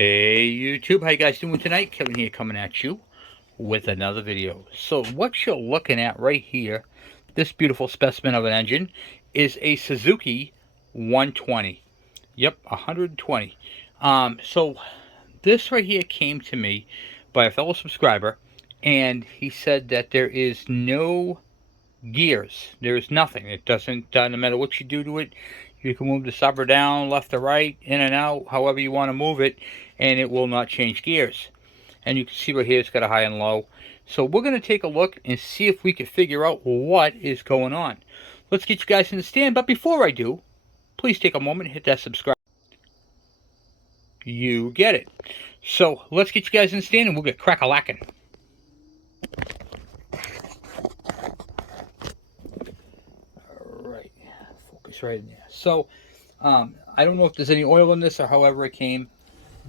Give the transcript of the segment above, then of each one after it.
Hey YouTube, how you guys doing tonight? Kevin here coming at you with another video. So what you're looking at right here, this beautiful specimen of an engine, is a Suzuki 120. Yep, 120. So this right here came to me by a fellow subscriber, and he said that there is no gears. There's nothing. It doesn't, no matter what you do to it, you can move the subber down, left or right, in and out, however you want to move it, and it will not change gears. And you can see right here it's got a high and low. So we're going to take a look and see if we can figure out what is going on. Let's get you guys in the stand, but before I do, please take a moment and hit that subscribe. You get it. So let's get you guys in the stand and we'll get crack-a-lacking. Alright, focus right in there. So, I don't know if there's any oil in this or however it came.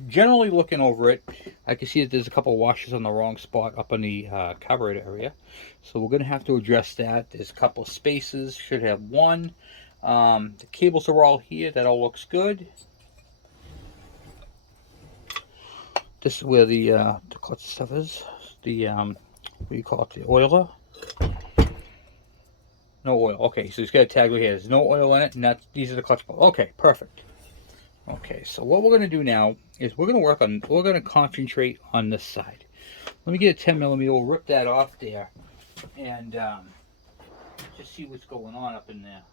Generally looking over it, I can see that there's a couple of washers on the wrong spot up in the covered area. So we're going to have to address that. There's a couple of spaces, should have one. The cables are all here, that all looks good. This is where the clutch stuff is. The, what do you call it, the oiler? No oil. Okay, so it's got a tag right here. There's no oil in it, and these are the clutch bolts. Okay, perfect. Okay, so what we're going to do now is we're going to concentrate on this side. Let me get a 10 millimeter. We'll rip that off there and just see what's going on up in there.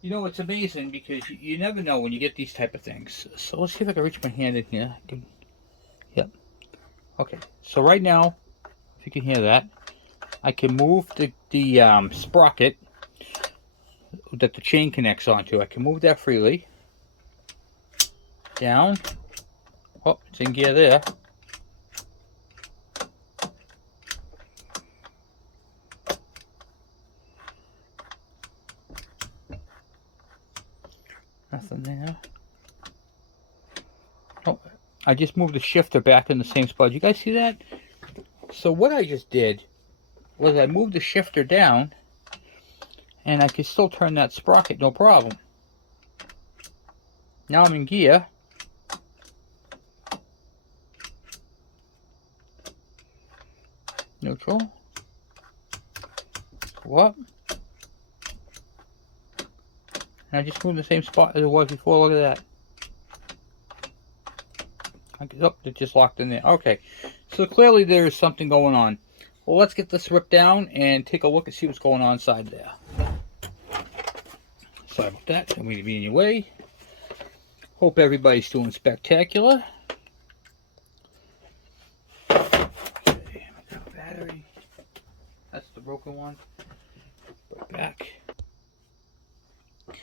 You know, it's amazing because you never know when you get these type of things. So let's see if I can reach my hand in here. Yep. Okay, so right now, if you can hear that, I can move the sprocket that the chain connects onto. I can move that freely. Down. Oh, it's in gear there. Nothing there. Oh, I just moved the shifter back in the same spot. You guys see that? So what I just did was I moved the shifter down and I could still turn that sprocket, no problem. Now I'm in gear. Neutral. Go up. And I just moved the same spot as it was before. Look at that. Oh, it just locked in there. Okay. So clearly there is something going on. Well, let's get this ripped down and take a look and see what's going on inside there. Sorry about that. Don't mean to be in your way. Hope everybody's doing spectacular. Okay, battery. That's the broken one. Put it back. Okay.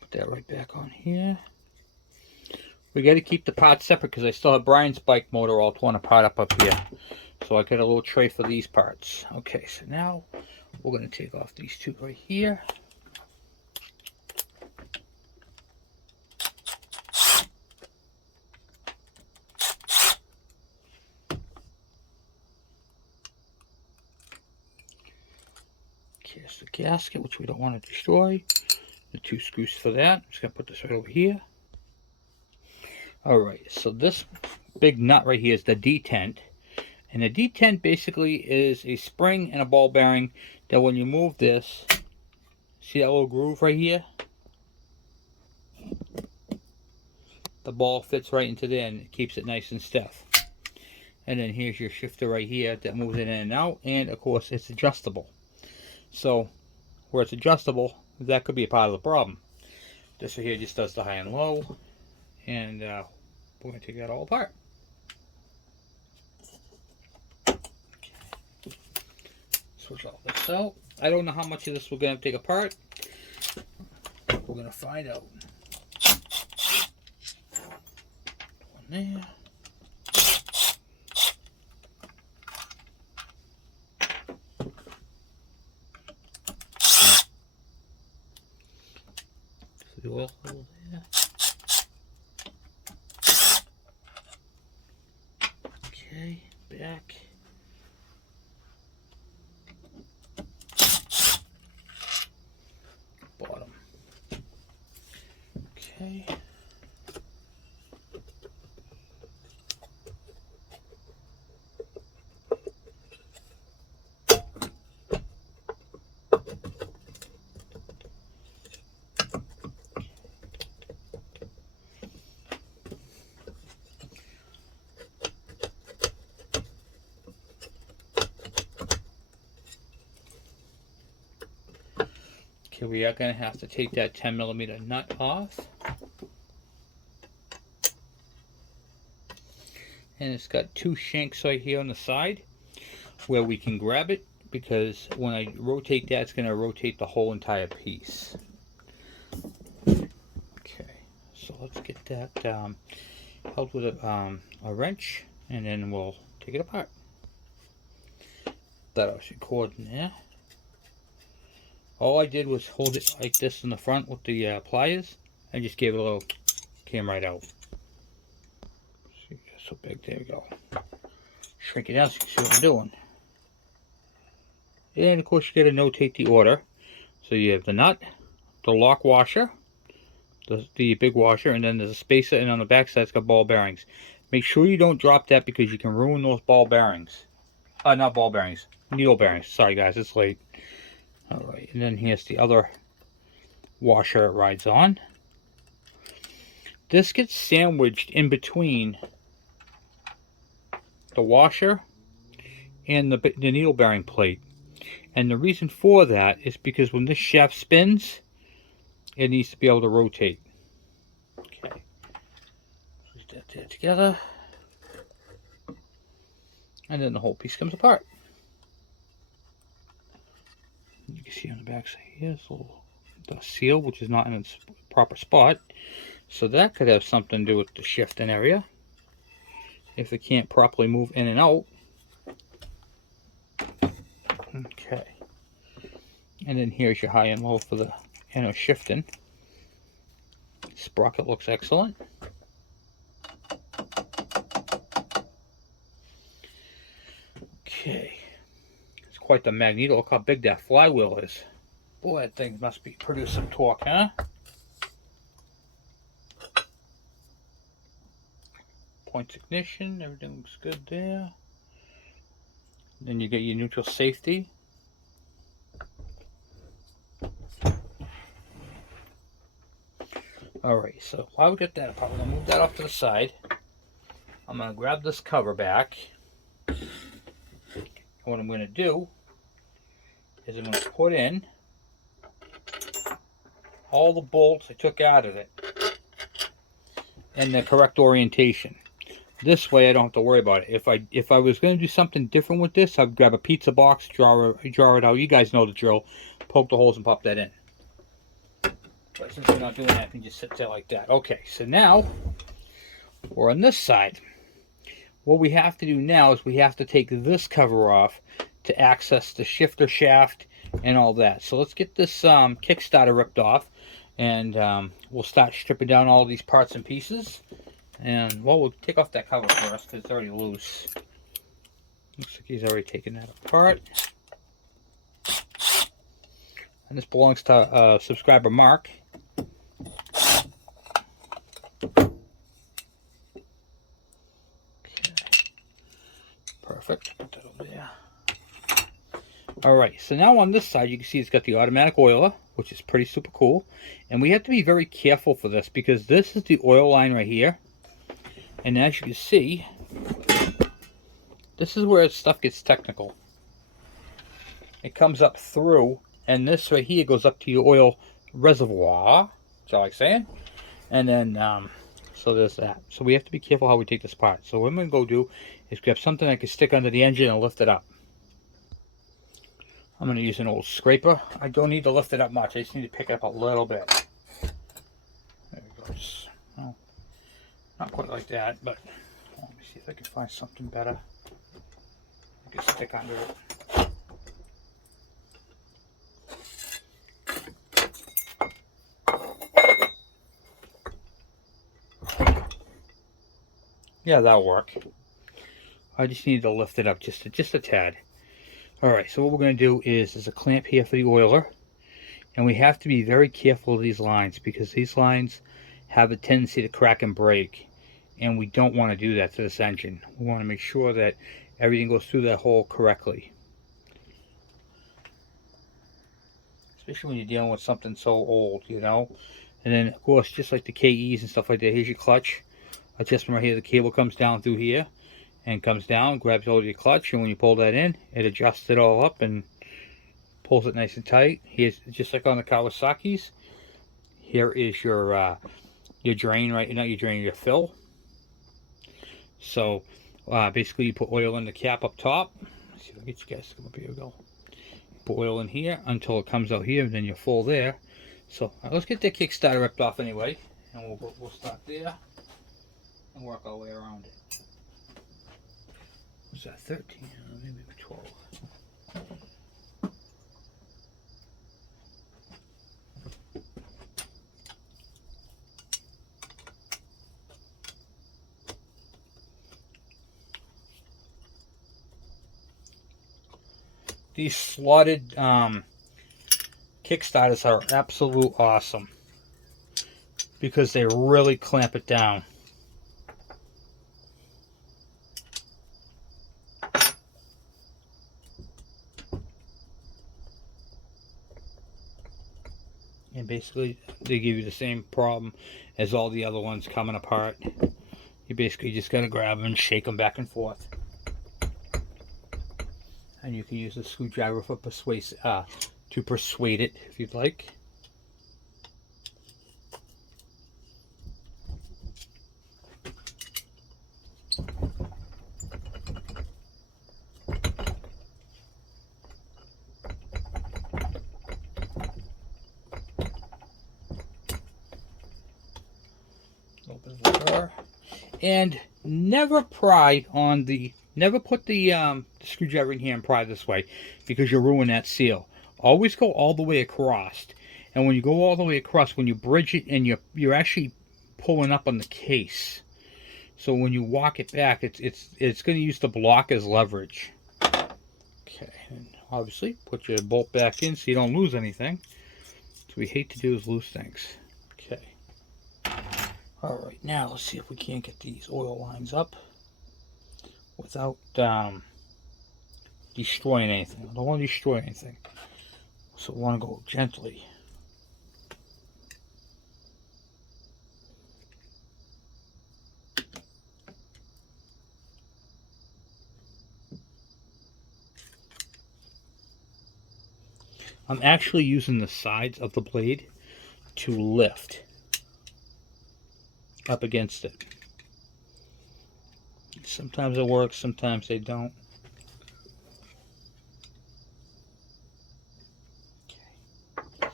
Put that right back on here. We got to keep the parts separate because I still have Brian's bike motor all torn apart up here. So I got a little tray for these parts. Okay, so now we're going to take off these two right here. Here's the gasket, which we don't want to destroy. The two screws for that. I'm just going to put this right over here. Alright, so this big nut right here is the detent. And the detent basically is a spring and a ball bearing that when you move this, see that little groove right here? The ball fits right into there and it keeps it nice and stiff. And then here's your shifter right here that moves it in and out, and of course it's adjustable. So where it's adjustable, that could be a part of the problem. This right here just does the high and low, and we're going to take that all apart. Switch all this out. I don't know how much of this we're going to take apart. We're going to find out. One there. So the oil hole there. Okay. back. Bottom. Okay. Okay, we are going to have to take that 10mm nut off. And it's got two shanks right here on the side where we can grab it, because when I rotate that, it's going to rotate the whole entire piece. Okay, so let's get that held with a wrench, and then we'll take it apart. That I was recording there. All I did was hold it like this in the front with the pliers, and just gave it a little, came right out. See, that's so big, there we go. Shrink it down so you can see what I'm doing. And of course you got to notate the order. So you have the nut, the lock washer, the big washer, and then there's a spacer, and on the back side it's got ball bearings. Make sure you don't drop that because you can ruin those ball bearings. Not ball bearings, needle bearings. Sorry guys, it's late. Alright, and then here's the other washer it rides on. This gets sandwiched in between the washer and the needle bearing plate. And the reason for that is because when this shaft spins, it needs to be able to rotate. Okay, put that there together. And then the whole piece comes apart. You can see on the back side here, it's a little seal, which is not in its proper spot. So that could have something to do with the shifting area, if it can't properly move in and out. Okay. And then here's your high and low for the inner shifting. Sprocket looks excellent. Okay. It's quite the magneto. Look how big that flywheel is. Boy, that thing must be producing torque, huh? Points ignition, everything looks good there. Then you get your neutral safety. Alright, so while we get that apart, we're going to move that off to the side. I'm going to grab this cover back. And what I'm going to do is I'm going to put in all the bolts I took out of it in the correct orientation. This way I don't have to worry about it. If I was going to do something different with this, I'd grab a pizza box, draw it out. You guys know the drill. Poke the holes and pop that in. But since we're not doing that, it can just sit there like that. Okay, so now we're on this side. What we have to do now is we have to take this cover off to access the shifter shaft and all that. So let's get this Kickstarter ripped off, and we'll start stripping down all these parts and pieces. And well, we'll take off that cover first because it's already loose. Looks like he's already taken that apart. And this belongs to subscriber Mark. Okay. Perfect. Put that over there. Alright, so now on this side you can see it's got the automatic oiler, which is pretty super cool. And we have to be very careful for this because this is the oil line right here. And as you can see, this is where stuff gets technical. It comes up through, and this right here goes up to your oil reservoir, which I like saying. And then, so there's that. So we have to be careful how we take this apart. So what I'm going to go do is grab something I can stick under the engine and lift it up. I'm going to use an old scraper. I don't need to lift it up much. I just need to pick it up a little bit. There we go. Just, well, not quite like that, but let me see if I can find something better. I can stick under it. Yeah, that'll work. I just need to lift it up just a tad. Alright, so what we're going to do is there's a clamp here for the oiler. And we have to be very careful of these lines because these lines have a tendency to crack and break. And we don't want to do that to this engine. We want to make sure that everything goes through that hole correctly. Especially when you're dealing with something so old, you know. And then, of course, just like the KEs and stuff like that, here's your clutch adjustment right here. The cable comes down through here and comes down, grabs hold of your clutch, and when you pull that in, it adjusts it all up and pulls it nice and tight. Here's just like on the Kawasaki's. Here is your drain, right? Not your drain, your fill. So basically, you put oil in the cap up top. Let's see if I can get you guys to come up here. We go. Put oil in here until it comes out here, and then you're full there. So let's get that kickstarter ripped off anyway, and we'll start there and work our way around it. What's that? 13? Maybe 12. These slotted kickstarters are absolute awesome because they really clamp it down. And basically they give you the same problem as all the other ones coming apart. You basically just gotta grab them and shake them back and forth. And you can use a screwdriver for to persuade it if you'd like. A little bit of water. And never put the screwdriver in here and pry this way because you'll ruin that seal. Always go all the way across. And when you go all the way across, when you bridge it and you're actually pulling up on the case. So when you walk it back, it's going to use the block as leverage. Okay, and obviously put your bolt back in so you don't lose anything. What we hate to do is lose things. Okay. Alright, now let's see if we can't get these oil lines up without destroying anything. I don't want to destroy anything. So we want to go gently. I'm actually using the sides of the blade to lift up against it. Sometimes it works, sometimes they don't. Okay.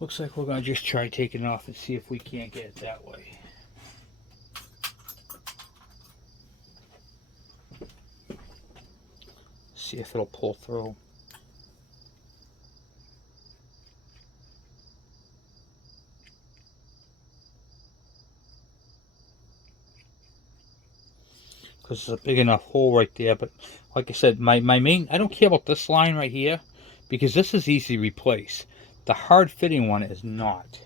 Looks like we're going to just try taking it off and see if we can't get it that way. See if it'll pull through. Because there's a big enough hole right there. But like I said, my main, I don't care about this line right here because this is easy to replace. The hard fitting one is not.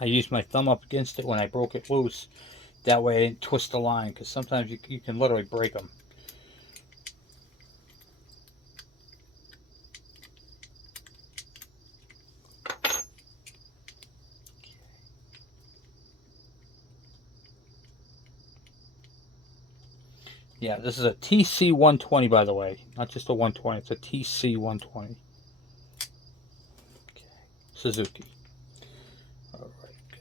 I used my thumb up against it when I broke it loose. That way I didn't twist the line, because sometimes you can literally break them. Yeah, this is a TC120, by the way. Not just a 120, it's a TC120. Okay, Suzuki. Alright, good.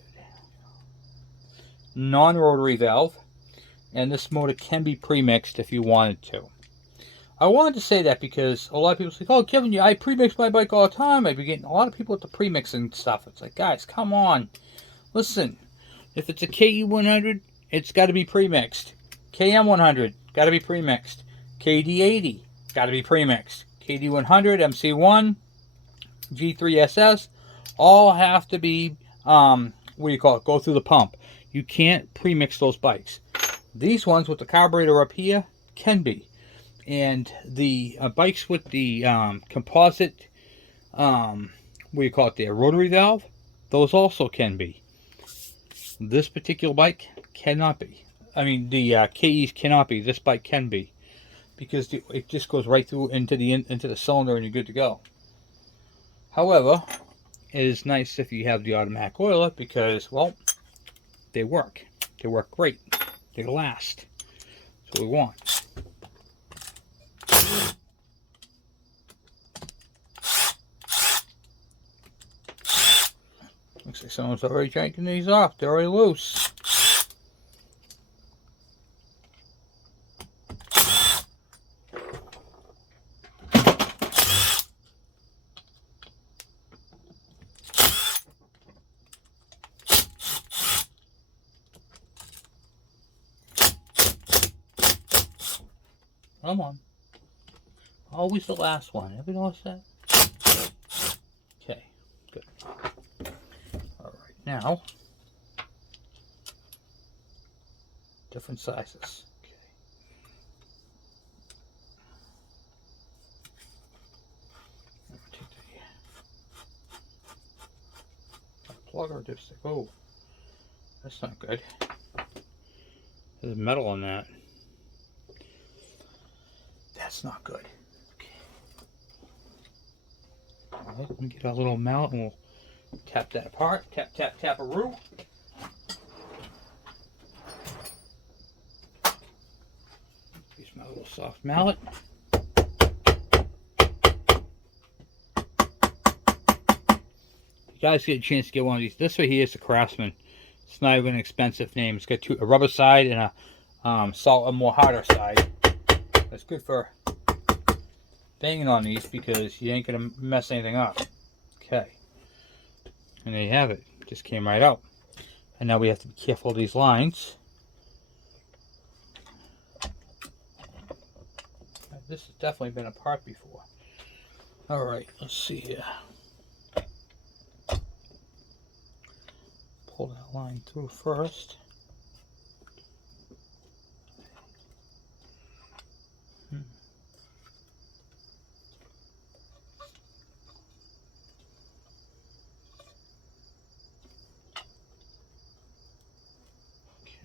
Non-rotary valve. And this motor can be pre-mixed if you wanted to. I wanted to say that because a lot of people say, oh, Kevin, I pre-mix my bike all the time. I've been getting a lot of people with the pre-mixing stuff. It's like, guys, come on. Listen, if it's a KE100, it's got to be pre-mixed. KM100, got to be pre-mixed. KD80, got to be pre-mixed. KD100, MC1, G3SS, all have to be, what do you call it, go through the pump. You can't pre-mix those bikes. These ones with the carburetor up here can be. And the bikes with the composite, what do you call it there, rotary valve, those also can be. This particular bike cannot be. I mean, the KEs cannot be. This bike can be, because it just goes right through into the cylinder and you're good to go. However, it is nice if you have the automatic oiler, because, well, they work. They work great. They last. That's what we want. Looks like someone's already yanking these off. They're already loose. Come on. Always the last one. Ever notice that? Okay, good. Alright, now, different sizes. Okay. Take the plug or dipstick. Oh, that's not good. There's metal on that. That's not good. Okay. Alright, let me get our little mallet and we'll tap that apart. Tap, tap, tap-a-roo. Use my little soft mallet. You guys get a chance to get one of these. This right here is a Craftsman. It's not even an expensive name. It's got a rubber side and a more harder side. It's good for banging on these because you ain't gonna mess anything up. Okay, and there you have it. Just came right out. And now we have to be careful of these lines. This has definitely been apart before. All right, let's see here. Pull that line through first.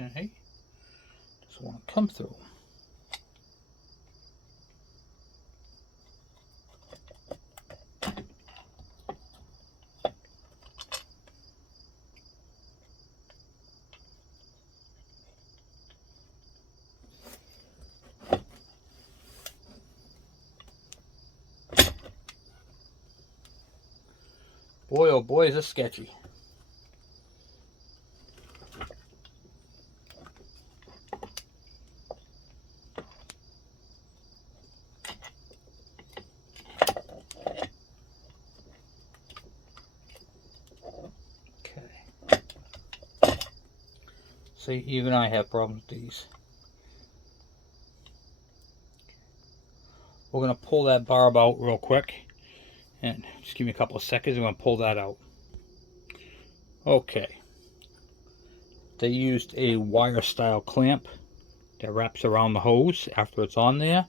Okay, just want to come through. Boy, oh boy, is this sketchy. See, even I have problems with these. We're going to pull that barb out real quick. And just give me a couple of seconds. I'm going to pull that out. Okay. They used a wire style clamp that wraps around the hose after it's on there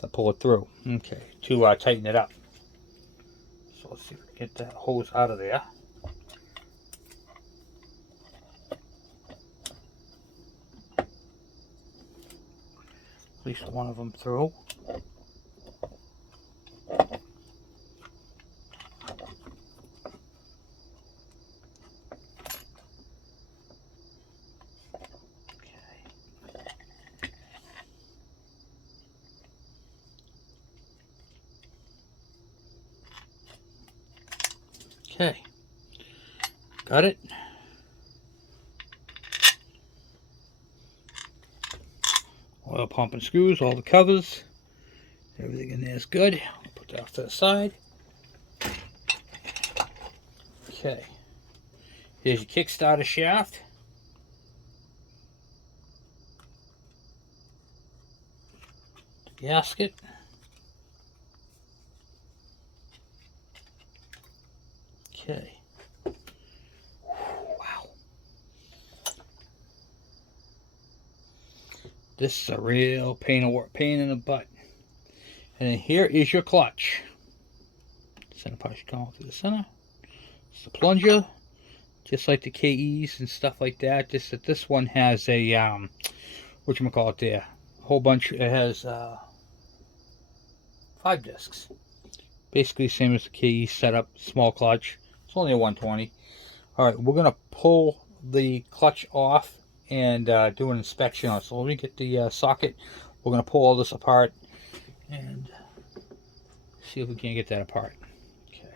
to pull it through. Okay, to tighten it up. So let's see if we can get that hose out of there. At least one of them through. Okay, got it. Oil pump and screws, all the covers, everything in there is good. I'll put that off to the side. Okay, here's your Kickstarter shaft. gasket. Okay. Wow. This is a real pain in the butt. And here is your clutch. Center part should come through the center. It's the plunger, just like the KEs and stuff like that. Just that this one has a whatchamacallit there, a whole bunch. It has 5 discs. Basically same as the KE setup, small clutch. It's only a 120. All right, we're gonna pull the clutch off and do an inspection on it. So let me get the socket. We're gonna pull all this apart and see if we can't get that apart. Okay.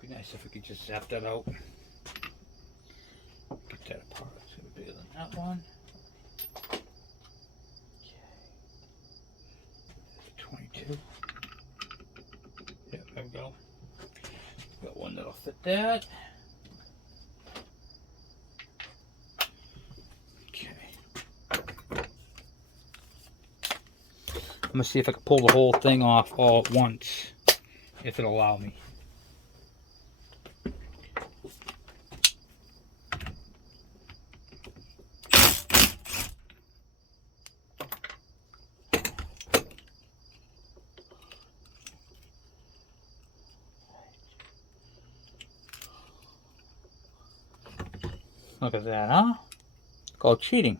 Be nice if we could just zap that out. Get that apart. It's gonna be bigger than that one. Okay. 22. Yeah, there we go. Got one that'll fit that. I'm gonna see if I can pull the whole thing off all at once, if it'll allow me. Look at that, huh? Called cheating.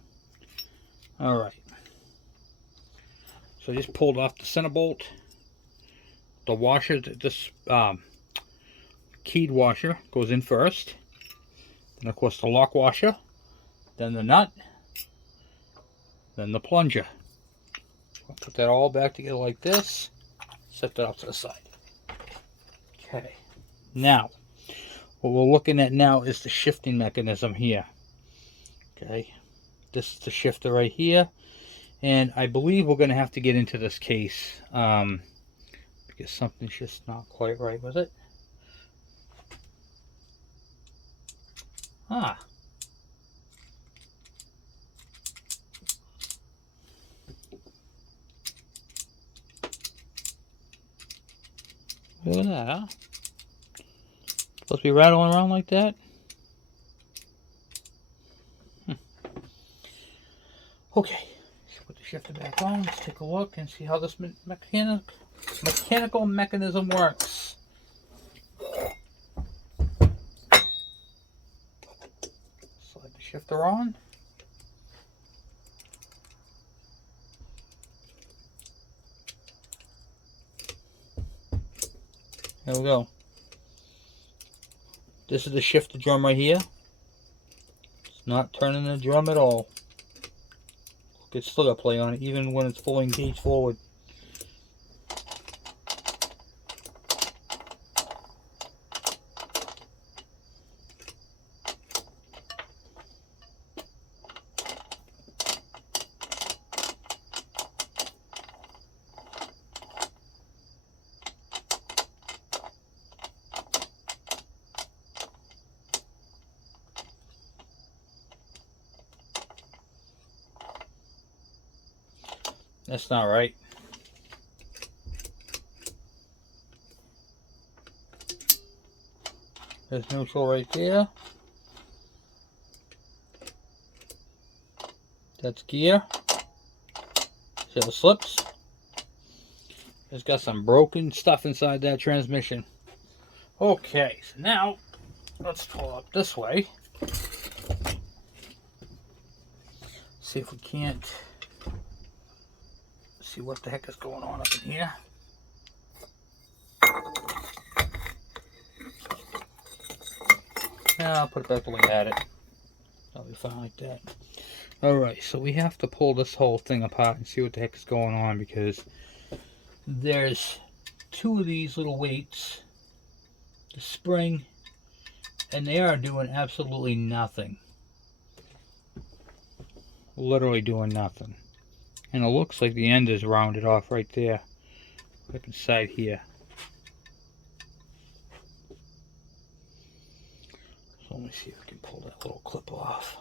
All right. So I just pulled off the center bolt. The washer, this keyed washer goes in first. Then of course the lock washer. Then the nut. Then the plunger. I'll put that all back together like this. Set that off to the side. Okay. Now, what we're looking at now is the shifting mechanism here. Okay. This is the shifter right here. And I believe we're going to have to get into this case because something's just not quite right with it. Ah. Look at that, huh? Supposed to be rattling around like that? Okay. Put the shifter back on. Let's take a look and see how this mechanical mechanism works. Slide the shifter on. There we go. This is the shifter drum right here. It's not turning the drum at all. It's still got play on it, even when it's fully engaged forward. That's not right. There's neutral right there. That's gear. See how it slips? It's got some broken stuff inside that transmission. Okay, so now let's pull up this way. See if we can't see what the heck is going on up in here. I'll put it back the way I had it. That'll be fine like that. Alright, so we have to pull this whole thing apart and see what the heck is going on, because there's 2 of these little weights, the spring, and they are doing absolutely nothing. Literally doing nothing. And it looks like the end is rounded off right there, right inside here. So let me see if we can pull that little clip off.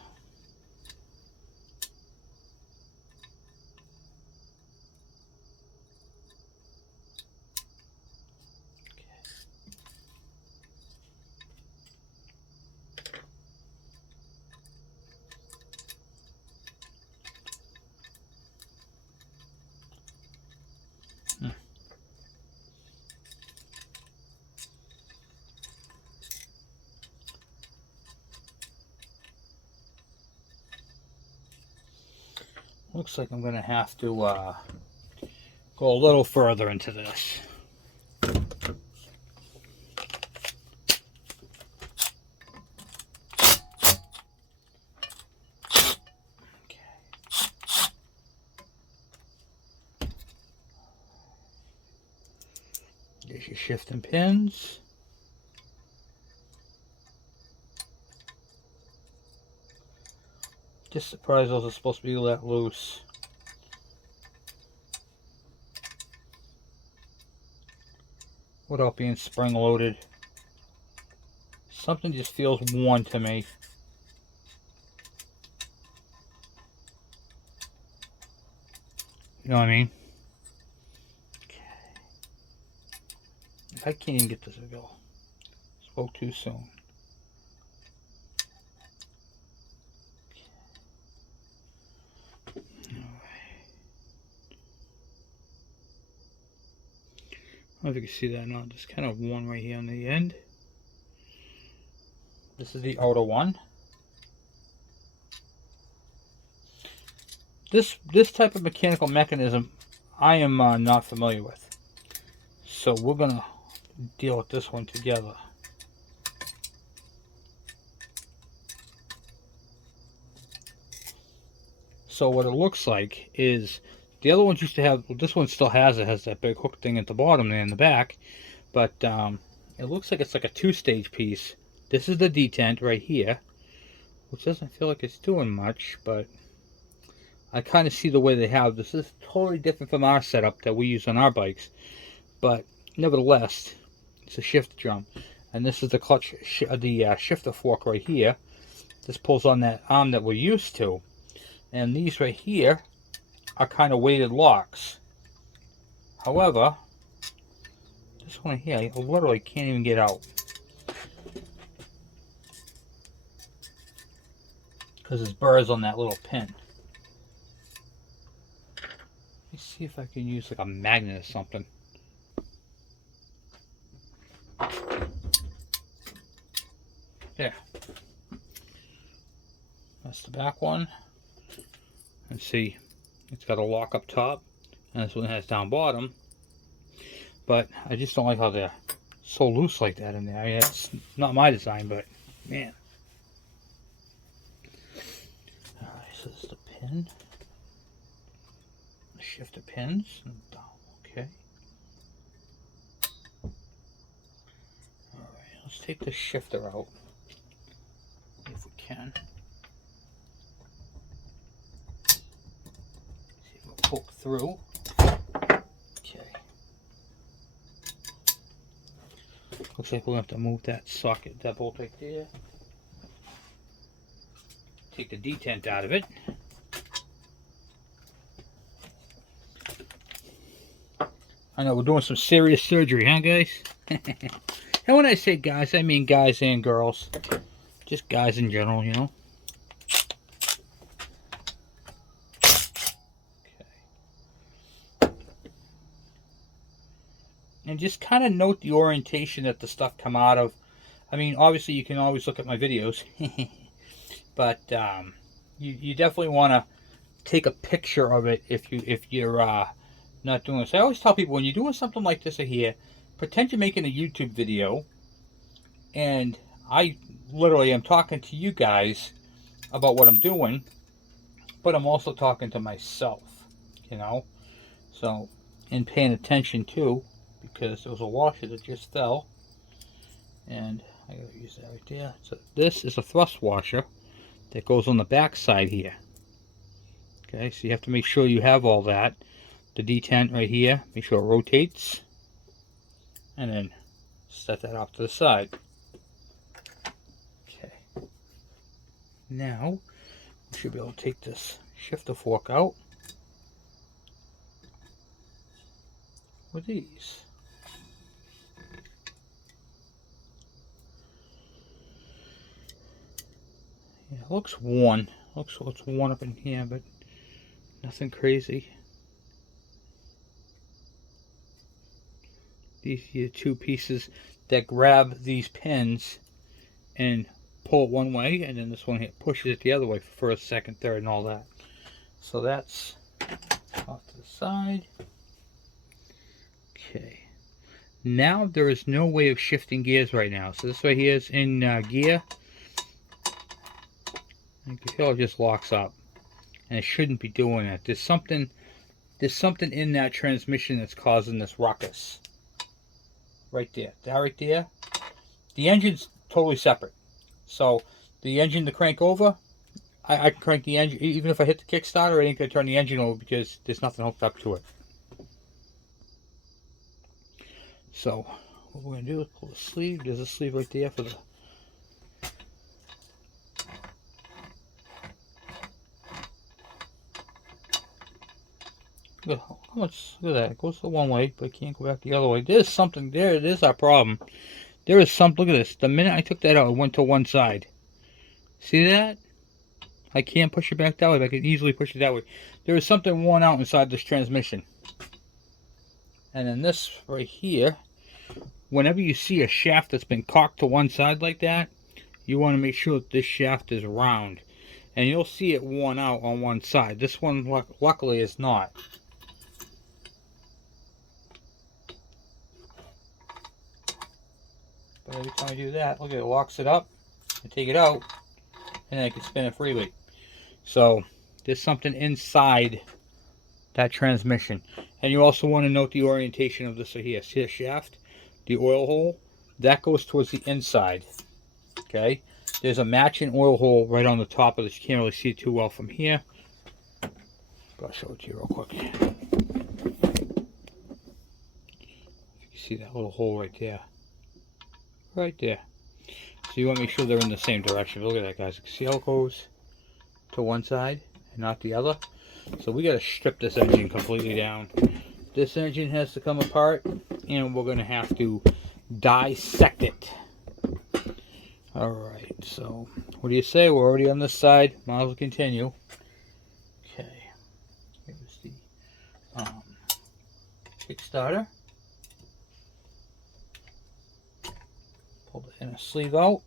Looks like I'm going to have to go a little further into this. There's your shifting pins. Just surprised those are supposed to be let loose. Without being spring loaded. Something just feels worn to me. You know what I mean? Okay. I can't even get this to go. Spoke too soon. I don't know if you can see that or not. Just kind of worn right here on the end. This is the outer one. This type of mechanical mechanism I am not familiar with. So we're going to deal with this one together. So what it looks like is the other ones used to have, well, this one still has that big hook thing at the bottom and in the back, but it looks like it's like a two-stage piece. This is the detent right here, which doesn't feel like it's doing much, but I kind of see the way they have. This is totally different from our setup that we use on our bikes, but nevertheless, it's a shift drum. And this is the clutch, the shifter fork right here. This pulls on that arm that we're used to. And these right here are kind of weighted locks. However, this one here, I literally can't even get out. Because there's burrs on that little pin. Let me see if I can use like a magnet or something. There. That's the back one. And see, it's got a lock up top, and this one has down bottom. But I just don't like how they're so loose like that in there. I mean, it's not my design, but man. Alright, so this is the pin. The shifter pins. Okay. Alright, let's take the shifter out. If we can. See if we'll poke through. Okay. Looks like we'll have to move that socket, that bolt right there. Take the detent out of it. I know we're doing some serious surgery, huh, guys? And when I say guys, I mean guys and girls. Just guys in general, you know. Okay. And just kind of note the orientation that the stuff come out of. I mean, obviously you can always look at my videos. But you definitely want to take a picture of it if you're not doing this. I always tell people when you're doing something like this here, pretend you're making a YouTube video, and I literally am talking to you guys about what I'm doing, but I'm also talking to myself, you know. So, and paying attention too, because there was a washer that just fell, and I gotta use that right there. So this is a thrust washer that goes on the back side here. Okay, so you have to make sure you have all that. The detent right here, make sure it rotates, and then set that off to the side. Okay. Now we should be able to take this shifter fork out with these. Yeah, it looks worn. Looks like it's worn up in here, but nothing crazy. These are the two pieces that grab these pins and pull it one way, and then this one here pushes it the other way for first, second, third, and all that. So that's off to the side. Okay. Now there is no way of shifting gears right now. So this right here is in gear. You can feel it just locks up. And it shouldn't be doing it. There's something in that transmission that's causing this ruckus. Right there. That right there. The engine's totally separate. So the engine to crank over, I can crank the engine. Even if I hit the Kickstarter, I ain't going to turn the engine over because there's nothing hooked up to it. So what we're going to do is pull the sleeve. There's a sleeve right there for the... Look how much, look at that. It goes the one way, but it can't go back the other way. There's something there. There's our problem. There is something. Look at this. The minute I took that out, it went to one side. See that? I can't push it back that way, but I can easily push it that way. There is something worn out inside this transmission. And then this right here, whenever you see a shaft that's been cocked to one side like that, you want to make sure that this shaft is round. And you'll see it worn out on one side. This one, luckily, is not. But every time I do that, look at it, locks it up. I take it out, and then I can spin it freely. So there's something inside that transmission. And you also want to note the orientation of this right here. See the shaft? The oil hole? That goes towards the inside. Okay? There's a matching oil hole right on the top of this. You can't really see it too well from here. But I'll show it to you real quick. You can see that little hole right there. Right there. So you want to make sure they're in the same direction. Look at that, guys. You can see how it goes to one side and not the other. So we got to strip this engine completely down. This engine has to come apart, and we're going to have to dissect it. Alright, so what do you say? We're already on this side. Might as well continue. Okay. Here's the Kickstarter. Pull the inner sleeve out.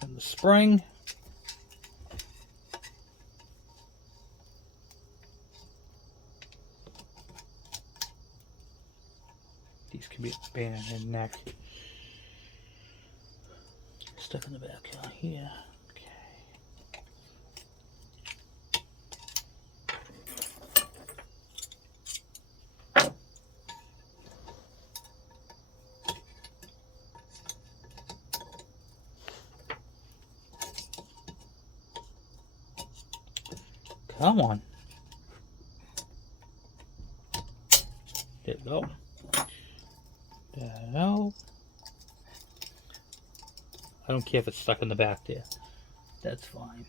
And the spring. These can be a pain in the neck. Stuck in the back here. Okay. Come on. There we go. No. I don't care if it's stuck in the back there. That's fine.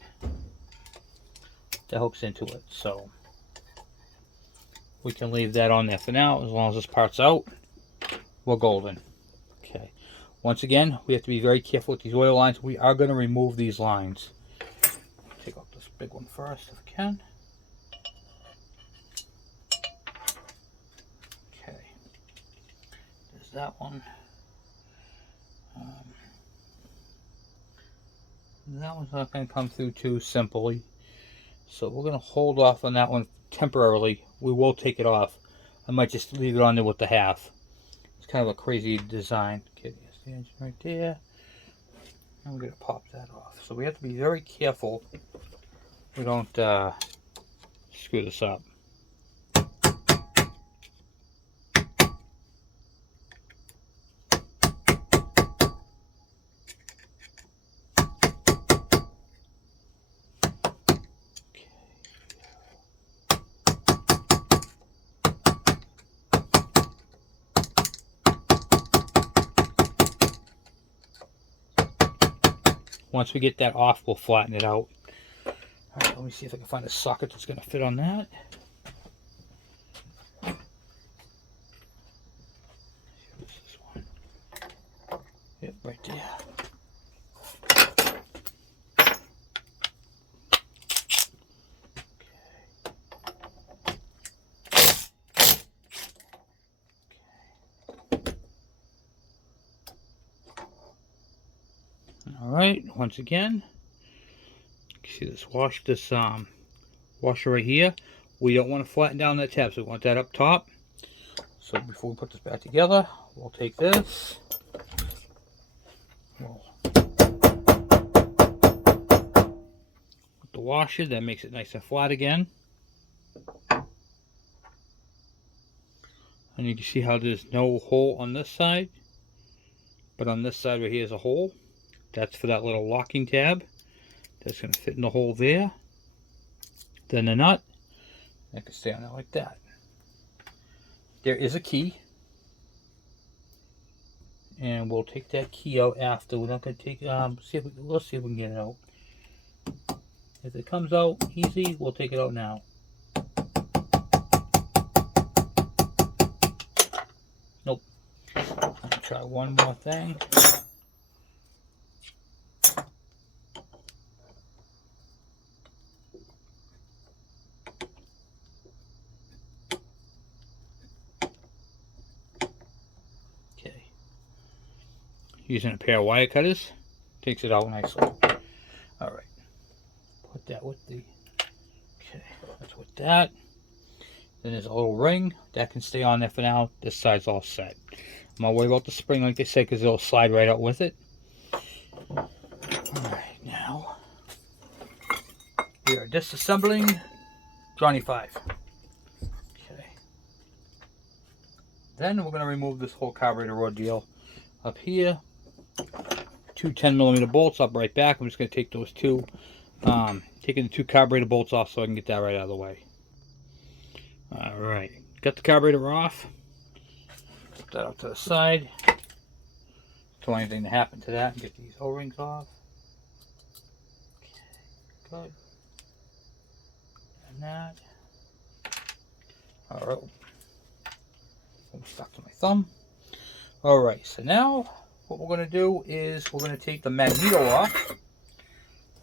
That hooks into it, so we can leave that on there for now. As long as this part's out, we're golden. Okay. Once again, we have to be very careful with these oil lines. We are going to remove these lines. Take off this big one first if I can. Okay. There's that one. That one's not going to come through too simply. So we're going to hold off on that one temporarily. We will take it off. I might just leave it on there with the half. It's kind of a crazy design. Okay, there's the engine right there. And we're going to pop that off. So we have to be very careful we don't screw this up. Once we get that off, we'll flatten it out. Alright, let me see if I can find a socket that's going to fit on that. Here's this one. Yep, right there. Alright, once again, see this washer right here. We don't want to flatten down that tab, so we want that up top. So before we put this back together, we'll take this. We'll put the washer, that makes it nice and flat again. And you can see how there's no hole on this side, but on this side right here is a hole. That's for that little locking tab. That's going to fit in the hole there. Then the nut, that can stay on there like that. There is a key, and we'll take that key out after. We're not going to take, let's see if we can get it out. If it comes out easy, we'll take it out now. Nope. I'll try one more thing. Okay. Using a pair of wire cutters, takes it out nicely. Alright. Put that with the, okay, that's with that. Then there's a little ring that can stay on there for now. This side's all set. I'm not worried about the spring, like I said, because it'll slide right out with it. Alright, now we are disassembling Johnny 5. Okay. Then we're going to remove this whole carburetor ordeal. Up here, two 10mm bolts up right back. I'm just going to take those two, taking the two carburetor bolts off so I can get that right out of the way. Alright, got the carburetor off. Put that out to the side. Don't want anything to happen to that. Get these O-rings off. Okay, good. And that. Alright. I'm stuck to my thumb. Alright, so now what we're going to do is we're going to take the magneto off.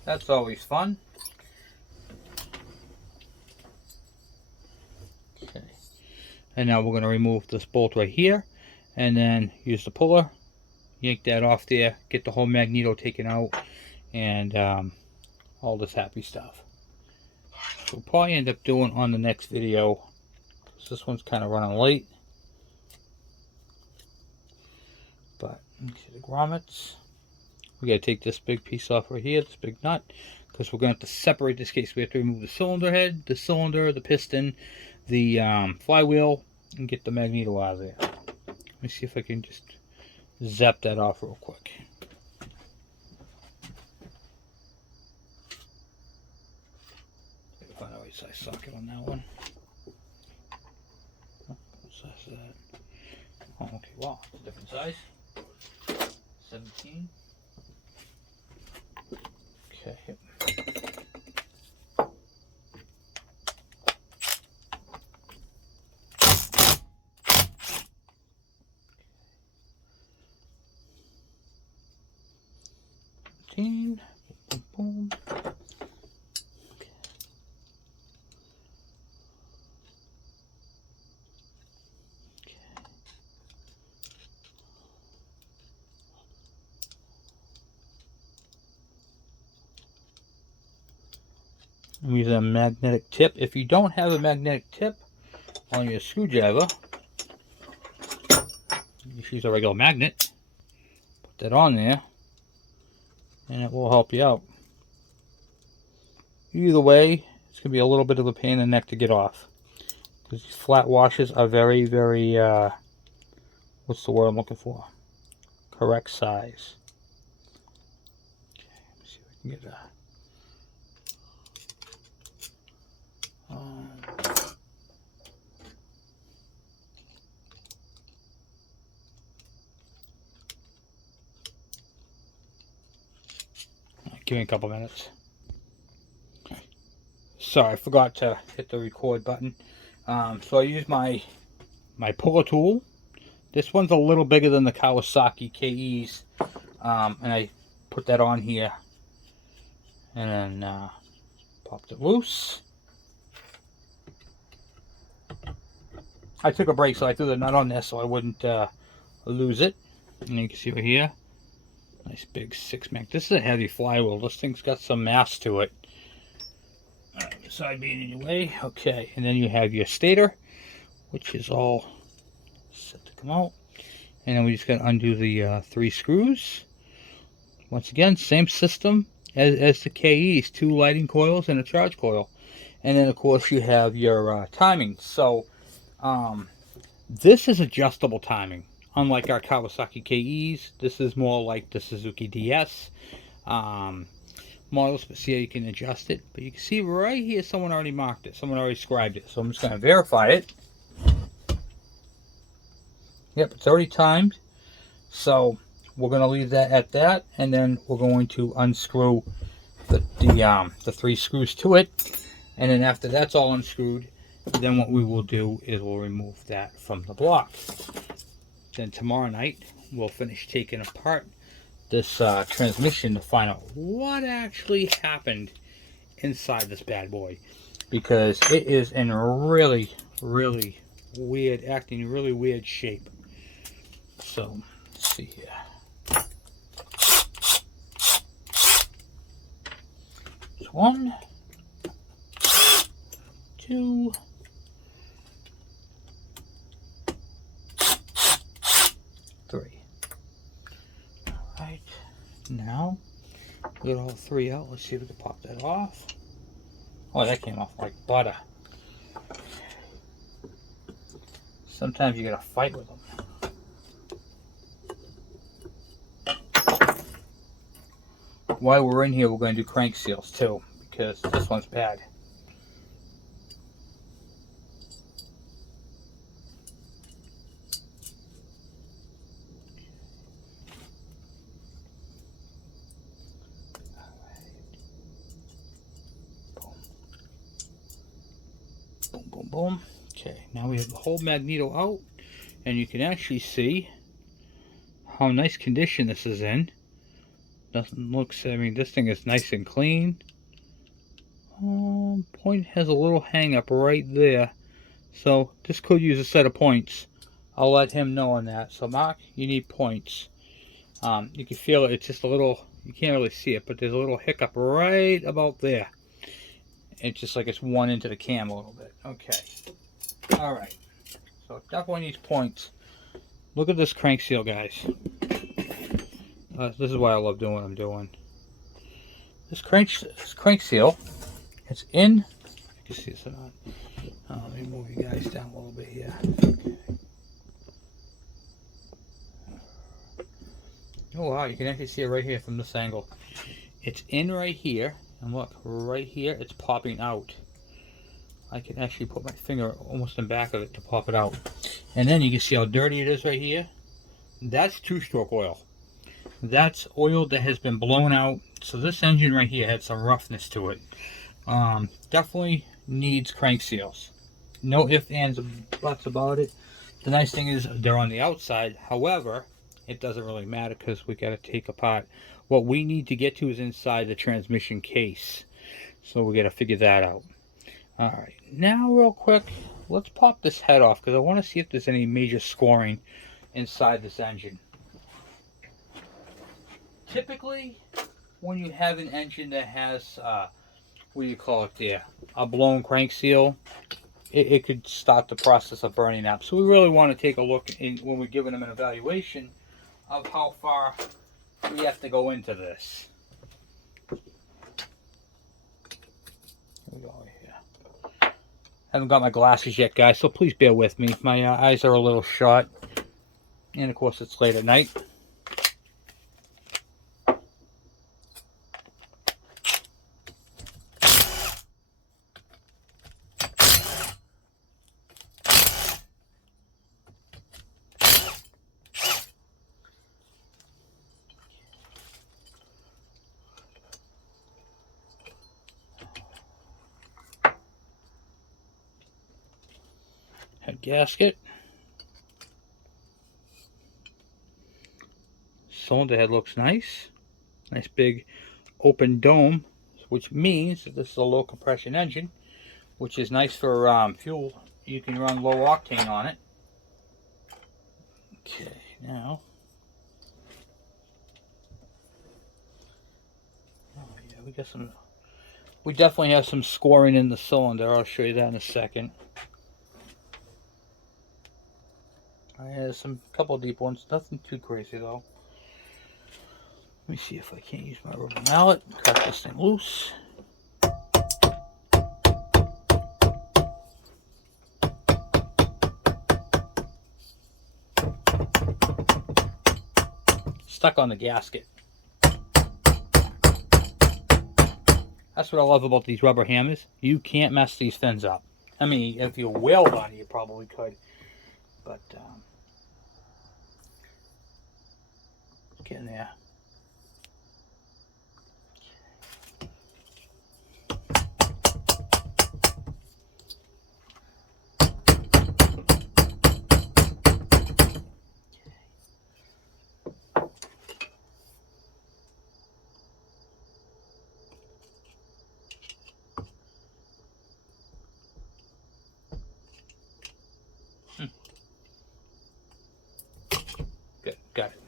That's always fun. Okay. And now we're going to remove this bolt right here and then use the puller, yank that off there, get the whole magneto taken out, and all this happy stuff. So we'll probably end up doing on the next video, because this one's kind of running late. But you see the grommets. We got to take this big piece off right here, this big nut, because we're going to have to separate this case. We have to remove the cylinder head, the cylinder, the piston, the flywheel, and get the magneto out of there. Let me see if I can just zap that off real quick. Find a right size socket on that one. Oh, what size is that? Oh, okay, wow, it's a different size. 17. Okay. Boom, boom. I'm using a magnetic tip. If you don't have a magnetic tip on your screwdriver, you just use a regular magnet. Put that on there, and it will help you out. Either way, it's going to be a little bit of a pain in the neck to get off, because these flat washers are very, very, what's the word I'm looking for? Correct size. Okay, let me see if I can get that. Give me a couple minutes. Sorry, I forgot to hit the record button. So I use my puller tool. This one's a little bigger than the Kawasaki KEs, and I put that on here, and then popped it loose. I took a break, so I threw the nut on there so I wouldn't lose it. And you can see right here, nice big 6 mag. This is a heavy flywheel. This thing's got some mass to it. Side being in your way. Okay, and then you have your stator, which is all set to come out. And then we just got to undo the 3 screws. Once again, same system as the KEs, 2 lighting coils and a charge coil. And then of course you have your timing. So this is adjustable timing. Unlike our Kawasaki KEs, this is more like the Suzuki DS models. But see how you can adjust it. But you can see right here, someone already marked it. Someone already scribed it. So I'm just going to verify it. Yep, it's already timed. So we're going to leave that at that, and then we're going to unscrew the 3 screws to it. And then after that's all unscrewed, then what we will do is we'll remove that from the block. Then tomorrow night we'll finish taking apart this transmission to find out what actually happened inside this bad boy, because it is in really weird, acting really weird shape. So let's see here. 1, 2, 3. Alright, now we got all 3 out. Let's see if we can pop that off. Oh, that came off like butter. Sometimes you gotta fight with them. While we're in here, we're going to do crank seals too, because this one's bad. Boom, boom, boom. Okay, now we have the whole magneto out, and you can actually see how nice condition this is in. Doesn't look, I mean, this thing is nice and clean. Point has a little hang up right there, so this could use a set of points. I'll let him know on that. So Mark, you need points. You can feel it, it's just a little, you can't really see it, but there's a little hiccup right about there. It's just like it's one into the cam a little bit. Okay. Alright. So it definitely needs points. Look at this crank seal, guys. This is why I love doing what I'm doing. This crank seal, it's in, you can see this or not. Let me move you guys down a little bit here. Okay. Oh wow, you can actually see it right here from this angle. It's in right here, and look, right here, it's popping out. I can actually put my finger almost in the back of it to pop it out. And then you can see how dirty it is right here. That's 2-stroke oil. That's oil that has been blown out. So this engine right here had some roughness to it. Definitely needs crank seals. No ifs, ands, or buts about it. The nice thing is they're on the outside. However, it doesn't really matter because we got to take apart. What we need to get to is inside the transmission case. So we got to figure that out. Alright, now real quick, let's pop this head off because I want to see if there's any major scoring inside this engine. Typically, when you have an engine that has, what do you call it there, a blown crank seal, it could start the process of burning up. So we really want to take a look when we're giving them an evaluation of how far we have to go into this. Here we go here. Haven't got my glasses yet, guys, so please bear with me. My eyes are a little shot, and of course it's late at night. Head gasket. Cylinder head looks nice. Nice big open dome, which means that this is a low compression engine, which is nice for fuel. You can run low octane on it. Okay, now. Oh yeah, we got some We definitely have some scoring in the cylinder. I'll show you that in a second. I have some couple of deep ones. Nothing too crazy though. Let me see if I can't use my rubber mallet. Crack this thing loose. Stuck on the gasket. That's what I love about these rubber hammers. You can't mess these fins up. I mean, if you wailed on it, you probably could. But, get in there. Good, got it.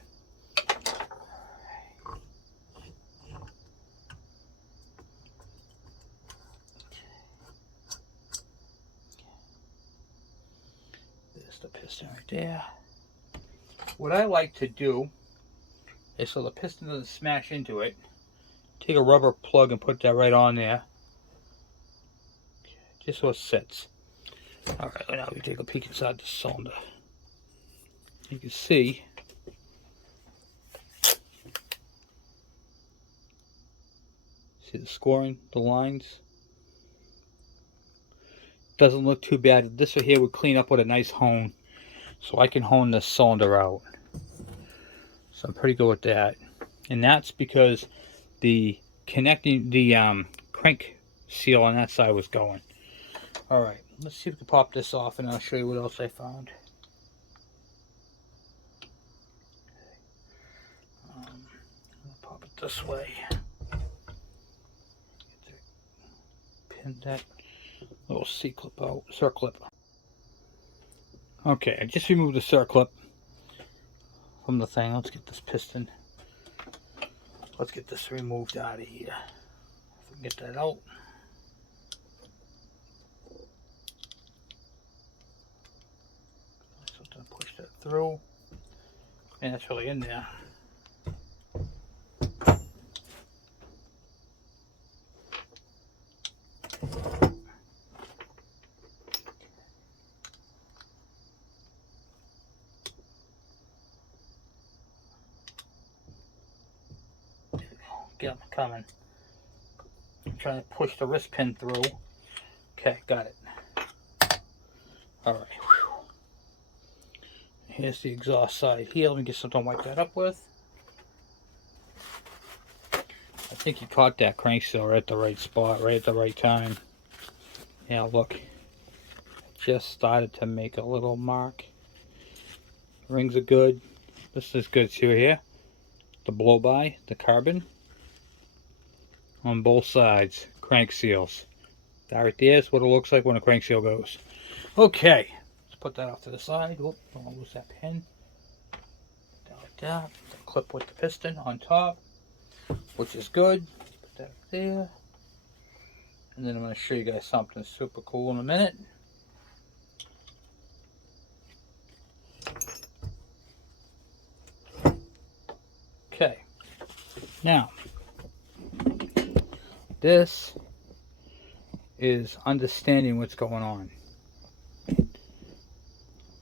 There's the piston right there. What I like to do is, so the piston doesn't smash into it, take a rubber plug and put that right on there. Okay, just so it sits. Alright, now we take a peek inside the cylinder. You can see the scoring, the lines. Doesn't look too bad. This right here would clean up with a nice hone. So I can hone this cylinder out. So I'm pretty good with that. And that's because the crank seal on that side was going. Alright, let's see if we can pop this off and I'll show you what else I found. I'll pop it this way. Pin that little C-clip out, circlip. Okay, I just removed the circlip from the thing. Let's get this piston. Let's get this removed out of here. If we can get that out. Something to push that through. And that's really in there. Get them coming. I'm trying to push the wrist pin through. Okay, got it. Alright. Here's the exhaust side here. Let me get something to wipe that up with. I think you caught that crank seal right at the right spot, right at the right time. Yeah, look. Just started to make a little mark. Rings are good. This is good too here. The blow by, the carbon. On both sides, crank seals. That right there is what it looks like when a crank seal goes. Okay, let's put that off to the side. Whoop, don't want to lose that pin. Down like that. The clip with the piston on top, which is good. Put that up there. And then I'm going to show you guys something super cool in a minute. Okay, now this is understanding what's going on.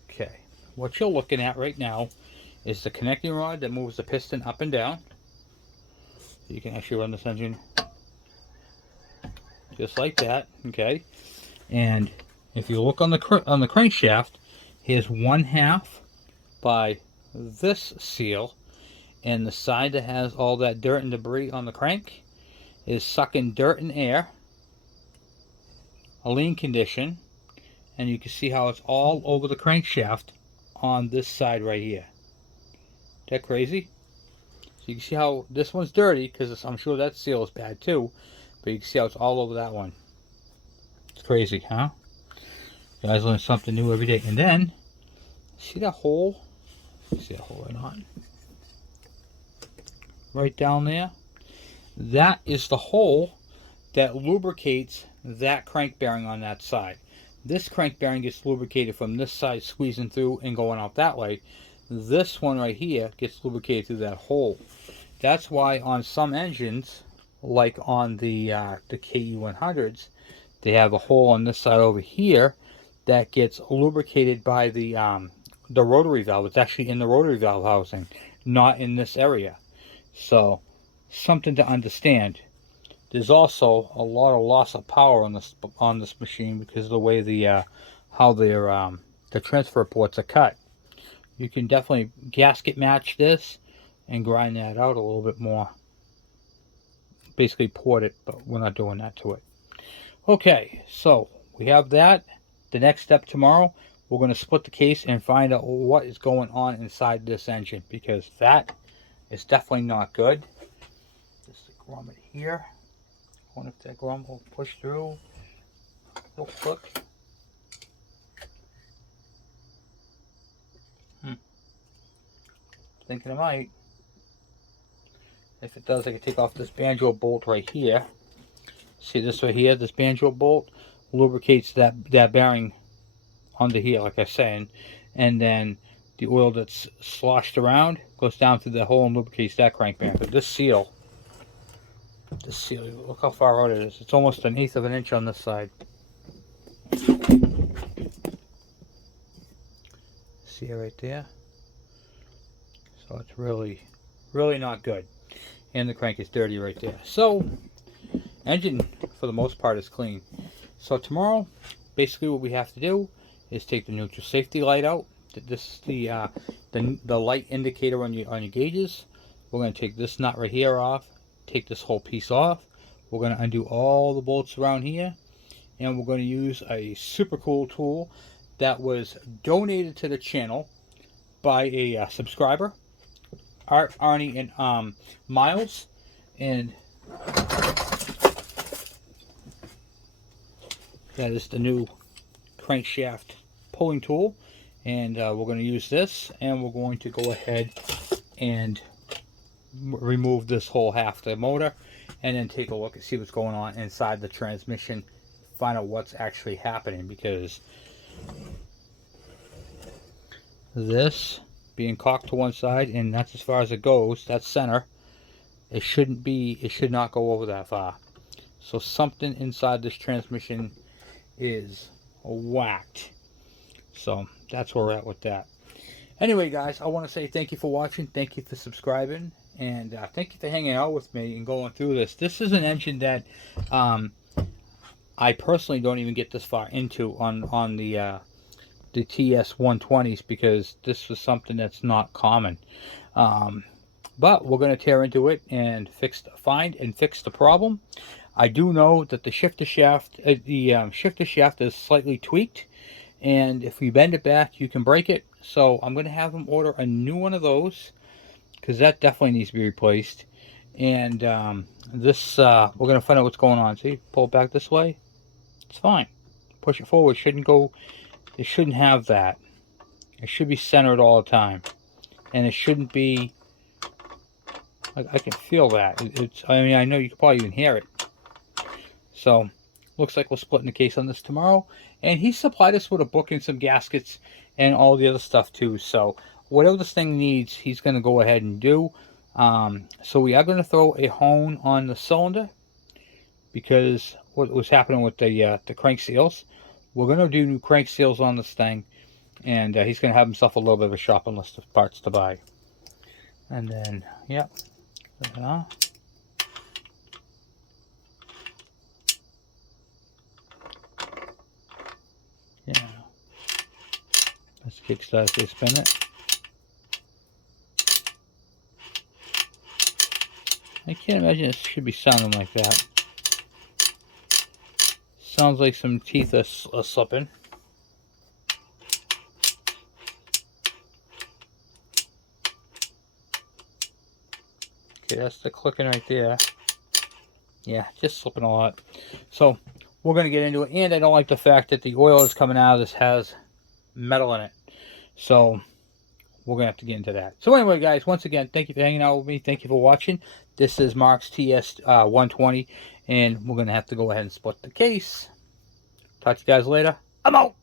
Okay, what you're looking at right now is the connecting rod that moves the piston up and down. You can actually run this engine just like that. Okay, and if you look on the crankshaft, here's 1/2 by this seal, and the side that has all that dirt and debris on the crank is sucking dirt and air, a lean condition, and you can see how it's all over the crankshaft on this side right here. Is that crazy? So you can see how this one's dirty, because I'm sure that seal is bad too, but you can see how it's all over that one. It's crazy, huh? You guys learn something new every day. And then, see that hole? See that hole right on? Right down there? That is the hole that lubricates that crank bearing on that side. This crank bearing gets lubricated from this side, squeezing through and going out that way. This one right here gets lubricated through that hole. That's why on some engines, like on the KE100s, they have a hole on this side over here that gets lubricated by the rotary valve. It's actually in the rotary valve housing, not in this area. So, something to understand. There's also a lot of loss of power on this machine because of the way the how the transfer ports are cut. You can definitely gasket match this and grind that out a little bit more. Basically port it, but we're not doing that to it. Okay, so we have that. The next step tomorrow, we're going to split the case and find out what is going on inside this engine, because that is definitely not good. Just the grommet here. I wonder if that grommet will push through. Real quick. Thinking it might. If it does, I can take off this banjo bolt right here. See this right here? This banjo bolt lubricates that bearing under here, like I was saying, and then the oil that's sloshed around goes down through the hole and lubricates that crank bearing. But this seal, look how far out it is. It's almost 1/8 of an inch on this side. See it right there? So it's really, really not good. And the crank is dirty right there. So, engine, for the most part, is clean. So tomorrow, basically what we have to do is take the neutral safety light out. This is the light indicator on your gauges. We're going to take this nut right here off. Take this whole piece off. We're going to undo all the bolts around here. And we're going to use a super cool tool that was donated to the channel by a subscriber, Arnie and Miles. And that is the new crankshaft pulling tool, and we're going to use this, and we're going to go ahead and remove this whole half of the motor, and then take a look and see what's going on inside the transmission, find out what's actually happening, because this being cocked to one side, and that's as far as it goes, that's center. It should not go over that far. So something inside this transmission is whacked. So that's where we're at with that. Anyway, guys, I want to say thank you for watching, thank you for subscribing, and thank you for hanging out with me and going through this. This is an engine that I personally don't even get this far into on the TS120s, because this was something that's not common. But we're going to tear into it and find and fix the problem. I do know that the shifter shaft, is slightly tweaked, and if we bend it back, you can break it. So I'm going to have them order a new one of those, because that definitely needs to be replaced. And this, we're going to find out what's going on. See, pull it back this way. It's fine. Push it forward. Shouldn't go. It shouldn't have that. It should be centered all the time, and it shouldn't be. I can feel that. I mean, I know you can probably even hear it. So, looks like we're splitting the case on this tomorrow. And he supplied us with a book and some gaskets and all the other stuff too. So, whatever this thing needs, he's going to go ahead and do. So, we are going to throw a hone on the cylinder, because what was happening with the crank seals. We're going to do new crank seals on this thing. And he's going to have himself a little bit of a shopping list of parts to buy. And then, yeah. Yeah. Let's kickstart this, spin it. I can't imagine it should be sounding like that. Sounds like some teeth are slipping. Okay, that's the clicking right there. Yeah, just slipping a lot. So, we're going to get into it. And I don't like the fact that the oil that's coming out of this has metal in it. So, we're going to have to get into that. So anyway, guys, once again, thank you for hanging out with me. Thank you for watching. This is Mark's TS120. and we're going to have to go ahead and split the case. Talk to you guys later. I'm out.